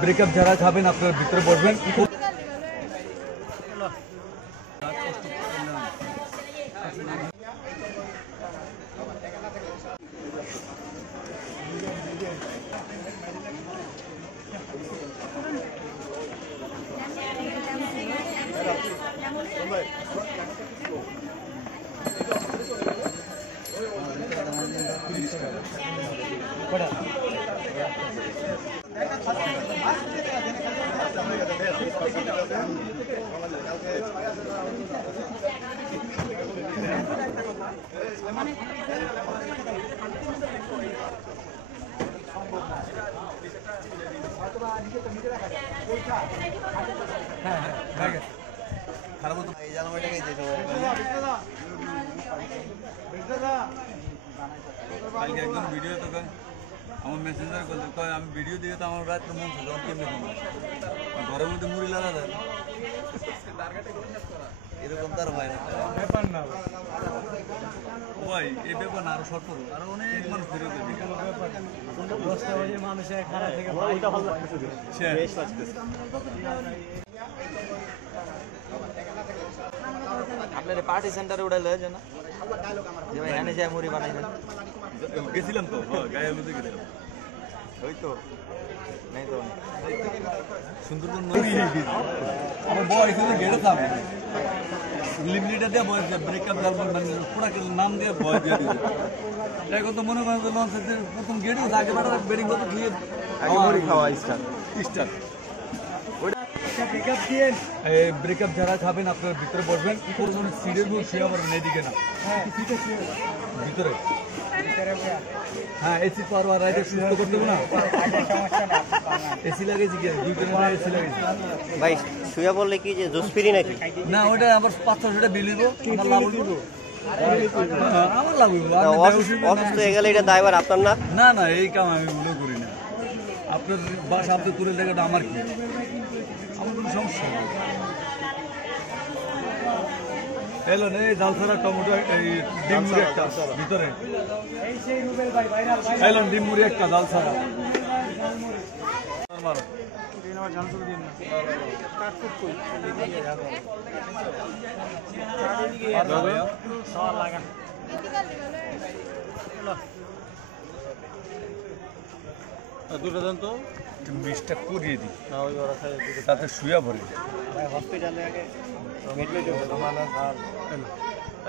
Breakup যারা খাবেন আপনারা ভিতরে বসবেন। কালকে একজন ভিডিও তো আমার মেসেঞ্জার কয় আমি ভিডিও দিয়ে তো আমার রাত মন ছিল কেমনি ঘরের মধ্যে মুড়ি লাগা যায় এরকম তার হয় না ব্যাপার না ভাই এই ব্যাপার না আরো শর্ট করবো আরো অনেক মানুষ ফিরে মানুষের খারাপ থেকে আপনার পার্টি সেন্টারে উড়াইলে যে না যে ভাই এনে যায় মুড়ি বানাইবেন গেছিলাম তো গায়ে হলুদে গেছিলাম ওই তো নেই তো সুন্দরবন আমার বয় এখানে গেড়ে থাকবে লিমিটটা দিয়ে বয় ব্রেকআপ গার্লফ্রেন্ড মানে পুরা নাম দিয়ে বয় দিয়ে দিয়েছে এখন তো মনে করেন লঞ্চ প্রথম গেড়ে থাকে বেটা বেরিং করতে গিয়ে মুড়ি খাওয়া স্টার্ট ব্রেকআপ যারা খাবেন আপনারা ভিতরে বসবেন সিটের গুলো শুয়ে পারবেন এদিকে না ভিতরে হ্যাঁ এসি পারো আর রাইডার সুস্থ করতে হবে না এসি লাগাইছি কি দুইটা এসি লাগাইছি ভাই শুয়ে বললে কি যে জুস ফ্রি নাকি না ওইটা আবার 500 বিল দিব আমার লাভ হইব আমার লাভ হইব অসুস্থ হয়ে গেলে এটা দায়ভার আপনার না না না এই কাম আমি ভুলও করি না আপনার বাসা আপনি তুলে দেখাটা আমার কি আমার কোনো সমস্যা নেই এলো এই জাল ছাড়া টমেটো এই ডিম মুড়ি একটা ভিতরে এলো ডিম মুড়ি একটা জাল ছাড়া মারো দুটো দেন তো মিষ্টা করিয়ে দিই তাতে শুয়া ভরে হসপিটালে আগে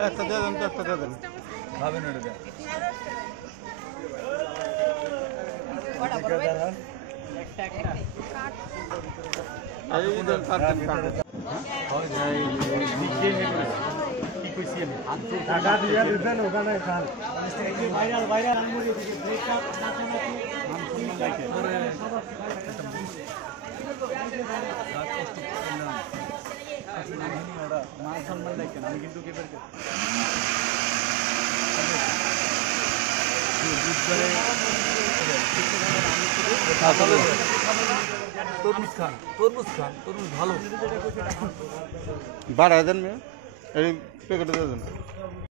একটা দিয়ে দেন তো একটা দিয়ে দেন খাবেন ওটা দেন আমি কিন্তু তরমুজ খান তরমুজ ভালো বাড়ায় দেন মেয়ে এই প্যাকেটে দিয়ে দেন